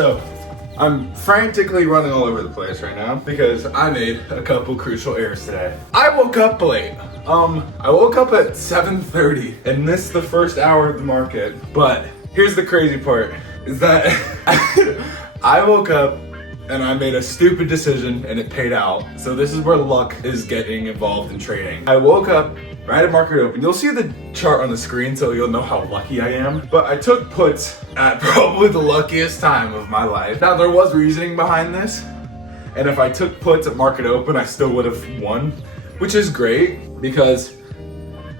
So I'm frantically running all over the place right now because I made a couple crucial errors today. I woke up late. I woke up at 7:30 and missed the first hour of the market. But here's the crazy part, is that I woke up and I made a stupid decision and it paid out. So this is where luck is getting involved in trading. I woke up right at market open. You'll see the chart on the screen so you'll know how lucky I am. But I took puts at probably the luckiest time of my life. Now there was reasoning behind this. And if I took puts at market open, I still would have won, which is great because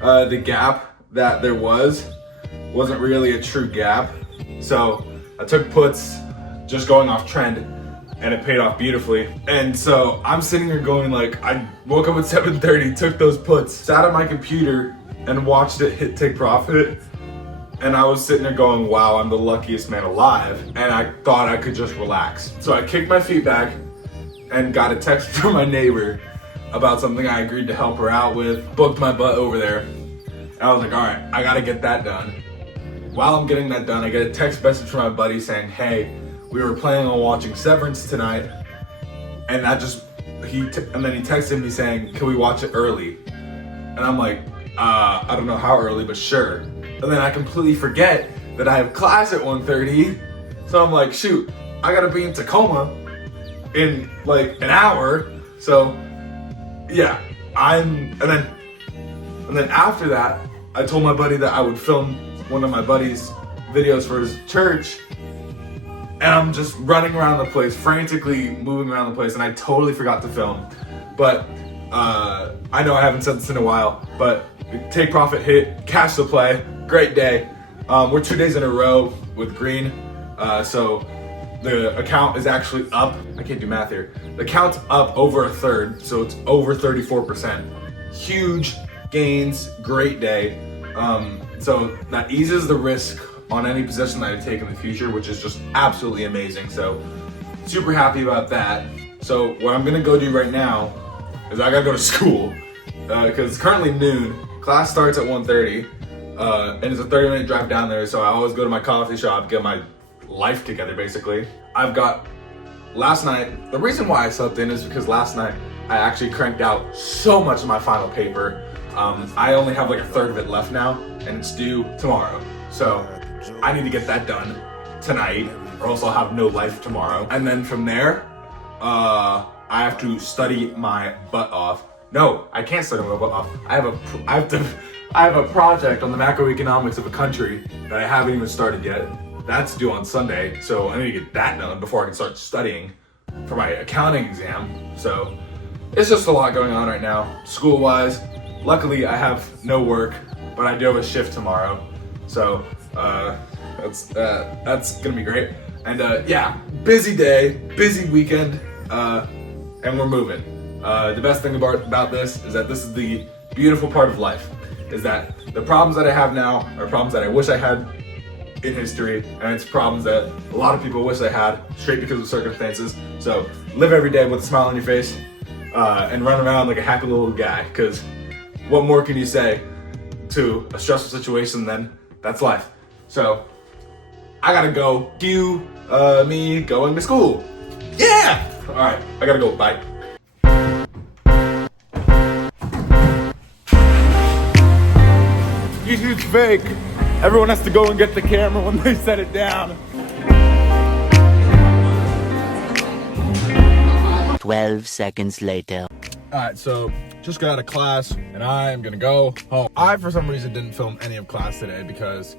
the gap that there wasn't really a true gap. So I took puts just going off trend and it paid off beautifully. And so I'm sitting here going like, I woke up at 7:30, took those puts, sat at my computer and watched it hit take profit. And I was sitting there going, wow, I'm the luckiest man alive. And I thought I could just relax. So I kicked my feet back and got a text from my neighbor about something I agreed to help her out with, booked my butt over there. And I was like, all right, I gotta get that done. While I'm getting that done, I get a text message from my buddy saying, hey, we were planning on watching Severance tonight, and then he texted me saying, can we watch it early? And I'm like, I don't know how early, but sure. And then I completely forget that I have class at 1:30, so I'm like, shoot, I gotta be in Tacoma in like an hour. So yeah, and then after that, I told my buddy that I would film one of my buddy's videos for his church. And I'm just running around the place, frantically moving around the place, and I totally forgot to film. But I know I haven't said this in a while, but take profit hit, cash the play, great day. We're 2 days in a row with green, so the account is actually up. I can't do math here. The account's up over a third, so it's over 34%. Huge gains, great day. So that eases the risk on any position that I take in the future, which is just absolutely amazing. So super happy about that. So what I'm gonna go do right now is I gotta go to school because it's currently noon. Class starts at 1:30 and it's a 30-minute drive down there. So I always go to my coffee shop, get my life together basically. I've got last night, the reason why I slept in is because last night I actually cranked out so much of my final paper. I only have like a third of it left now and it's due tomorrow. So I need to get that done tonight or else I'll have no life tomorrow. And then from there, I have to study my butt off. No, I can't study my butt off. I have a project on the macroeconomics of a country that I haven't even started yet. That's due on Sunday, so I need to get that done before I can start studying for my accounting exam. So it's just a lot going on right now, school-wise. Luckily, I have no work, but I do have a shift tomorrow. So that's gonna be great. And yeah, busy day, busy weekend, and we're moving. The best thing about this is that this is the beautiful part of life, is that the problems that I have now are problems that I wish I had in history, and it's problems that a lot of people wish they had straight because of circumstances. So live every day with a smile on your face and run around like a happy little guy, because what more can you say to a stressful situation than that's life. So I gotta go. Cue me going to school. Yeah! All right, I gotta go, bye. YouTube's fake. Everyone has to go and get the camera when they set it down. 12 seconds later. All right, so just got out of class and I'm gonna go home. I, for some reason, didn't film any of class today because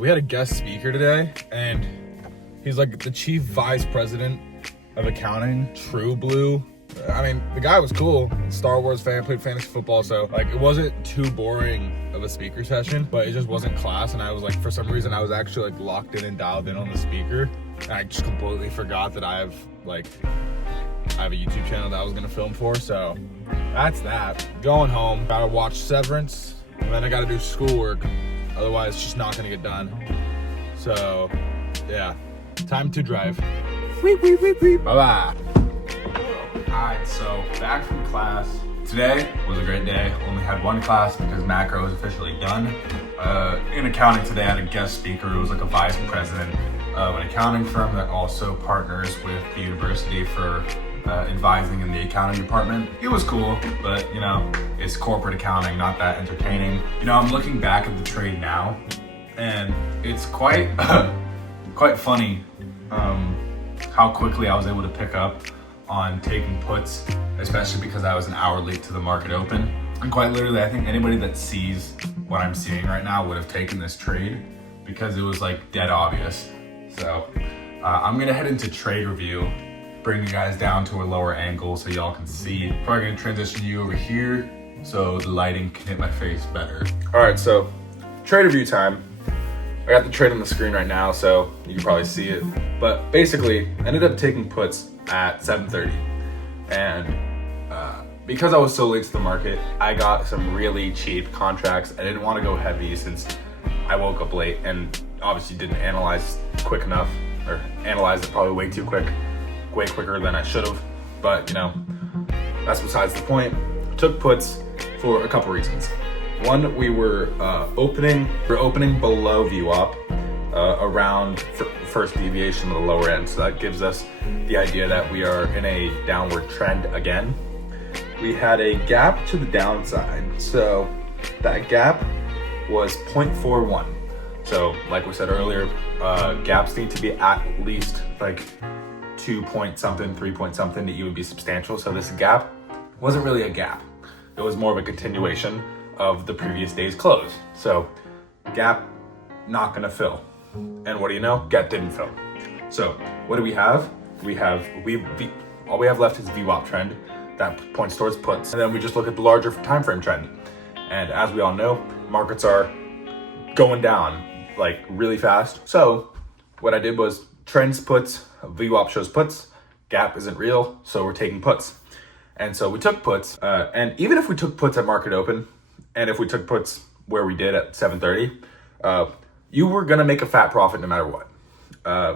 we had a guest speaker today and he's like the chief vice president of accounting, True Blue. I mean, the guy was cool, Star Wars fan, played fantasy football, so like it wasn't too boring of a speaker session, but it just wasn't class. And I was like, for some reason, I was actually like locked in and dialed in on the speaker. And I just completely forgot that I have a YouTube channel that I was gonna film for, so that's that. Going home, gotta watch Severance, and then I gotta do schoolwork, otherwise it's just not gonna get done. So, yeah, time to drive. Bye-bye. Alright, so back from class. Today was a great day. Only had one class because macro is officially done. In accounting today, I had a guest speaker who was like a vice president an accounting firm that also partners with the university for advising in the accounting department. It was cool, but you know, it's corporate accounting, not that entertaining. You know, I'm looking back at the trade now, and it's quite quite funny how quickly I was able to pick up on taking puts, especially because I was an hour late to the market open. And quite literally, I think anybody that sees what I'm seeing right now would have taken this trade because it was like dead obvious. So I'm gonna head into trade review, bring you guys down to a lower angle so y'all can see. Probably gonna transition you over here so the lighting can hit my face better. All right, so trade review time. I got the trade on the screen right now, so you can probably see it. But basically, I ended up taking puts at 7:30. And because I was so late to the market, I got some really cheap contracts. I didn't want to go heavy since I woke up late and obviously didn't analyze quick enough, or analyzed it probably way too quick, way quicker than I should have. But you know, that's besides the point. Took puts for a couple reasons. One, we were opening below VWAP around first deviation of the lower end. So that gives us the idea that we are in a downward trend again. We had a gap to the downside. So that gap was 0.41. So like we said earlier, gaps need to be at least like 2 point something, 3 point something to even be substantial. So this gap wasn't really a gap. It was more of a continuation of the previous day's close. So gap not gonna fill. And what do you know? Gap didn't fill. So what do we have? All we have left is VWAP trend that points towards puts. And then we just look at the larger time frame trend. And as we all know, markets are going down like really fast. So what I did was trends puts, VWAP shows puts, gap isn't real, so we're taking puts. And so we took puts, and even if we took puts at market open, and if we took puts where we did at 7:30, you were gonna make a fat profit no matter what.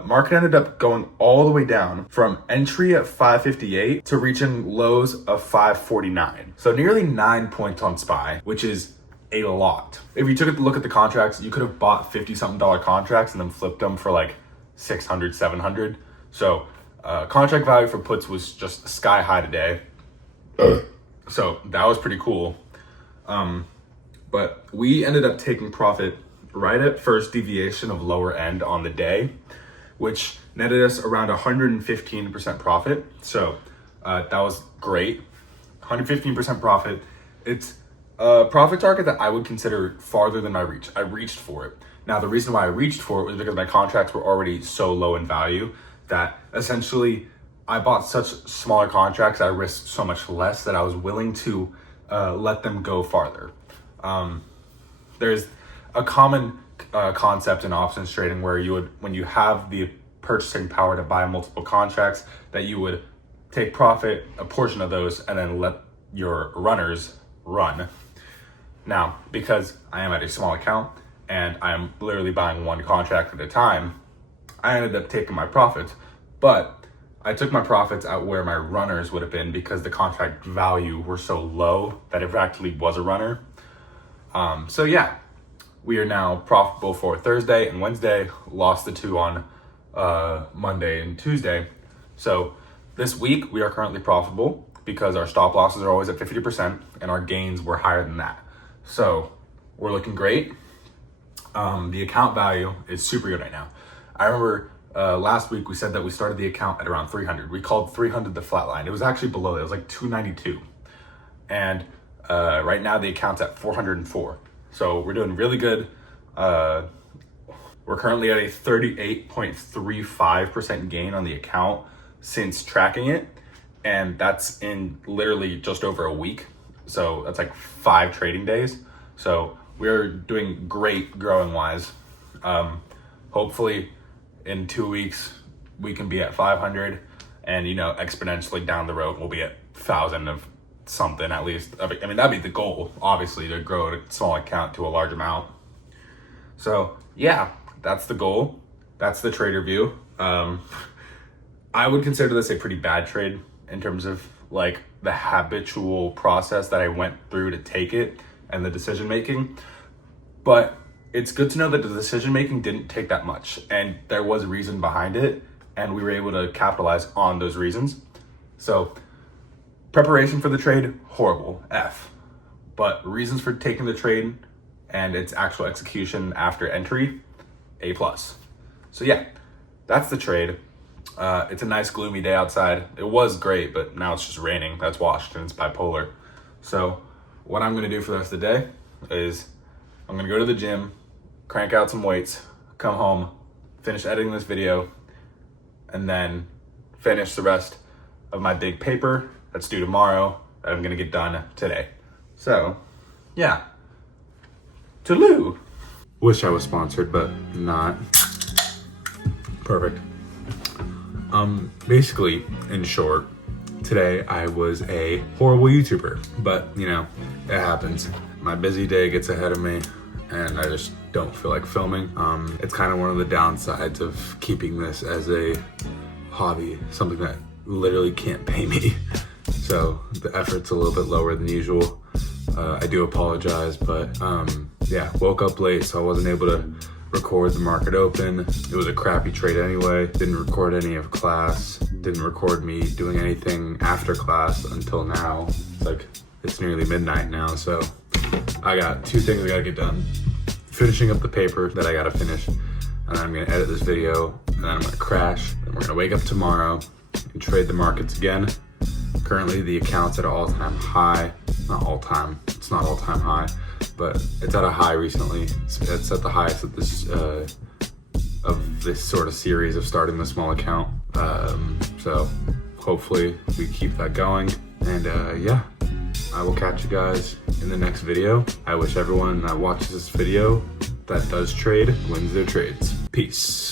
Market ended up going all the way down from entry at 558 to reaching lows of 549. So nearly 9 points on SPY, which is a lot. If you took a look at the contracts, you could have bought $50-something contracts and then flipped them for like 600, 700. So contract value for puts was just sky high today. So that was pretty cool. But we ended up taking profit right at first deviation of lower end on the day, which netted us around 115% profit. So that was great. 115% profit. It's a profit target that I would consider farther than my reach. I reached for it. Now, the reason why I reached for it was because my contracts were already so low in value that essentially I bought such smaller contracts, I risked so much less that I was willing to let them go farther. There's a common concept in options trading where you would, when you have the purchasing power to buy multiple contracts, that you would take profit, a portion of those, and then let your runners run. Now, because I am at a small account and I'm literally buying one contract at a time, I ended up taking my profits, but I took my profits at where my runners would have been because the contract value were so low that it actually was a runner. So yeah, we are now profitable for Thursday and Wednesday, lost the two on Monday and Tuesday. So this week we are currently profitable because our stop losses are always at 50% and our gains were higher than that. So we're looking great. The account value is super good right now. I remember last week we said that we started the account at around 300. We called 300 the flat line. It was actually below that. It was like 292. And right now the account's at 404. So we're doing really good. We're currently at a 38.35% gain on the account since tracking it. And that's in literally just over a week. So that's like 5 trading days. So we're doing great growing wise. Hopefully in 2 weeks we can be at 500, and you know, exponentially down the road we'll be at 1,000 of something at least. I mean, that'd be the goal, obviously, to grow a small account to a large amount. So yeah, that's the goal. That's the trader view. I would consider this a pretty bad trade in terms of like the habitual process that I went through to take it and the decision making. But it's good to know that the decision making didn't take that much, and there was a reason behind it, and we were able to capitalize on those reasons. So preparation for the trade, horrible, F. But reasons for taking the trade and its actual execution after entry, A+. So yeah, that's the trade. It's a nice gloomy day outside. It was great, but now it's just raining. That's washed and it's bipolar. So what I'm gonna do for the rest of the day is I'm gonna go to the gym, crank out some weights, come home, finish editing this video, and then finish the rest of my big paper that's due tomorrow that I'm gonna get done today. So yeah, toodaloo. Wish I was sponsored, but not. Perfect. Basically, in short, today I was a horrible YouTuber, but you know, it happens. My busy day gets ahead of me and I just don't feel like filming. It's kind of one of the downsides of keeping this as a hobby, something that literally can't pay me. So the effort's a little bit lower than usual. I do apologize, but yeah, woke up late, so I wasn't able to record the market open. It was a crappy trade anyway. Didn't record any of class. Didn't record me doing anything after class until now. It's nearly midnight now, so I got 2 things I gotta get done. Finishing up the paper that I gotta finish, and then I'm gonna edit this video, and then I'm gonna crash, and we're gonna wake up tomorrow and trade the markets again. Currently the account's at an all-time high. Not all-time, it's not all-time high, but it's at a high recently. It's at the highest of this sort of series of starting the small account. So hopefully we keep that going. And yeah, I will catch you guys in the next video. I wish everyone that watches this video that does trade wins their trades. Peace.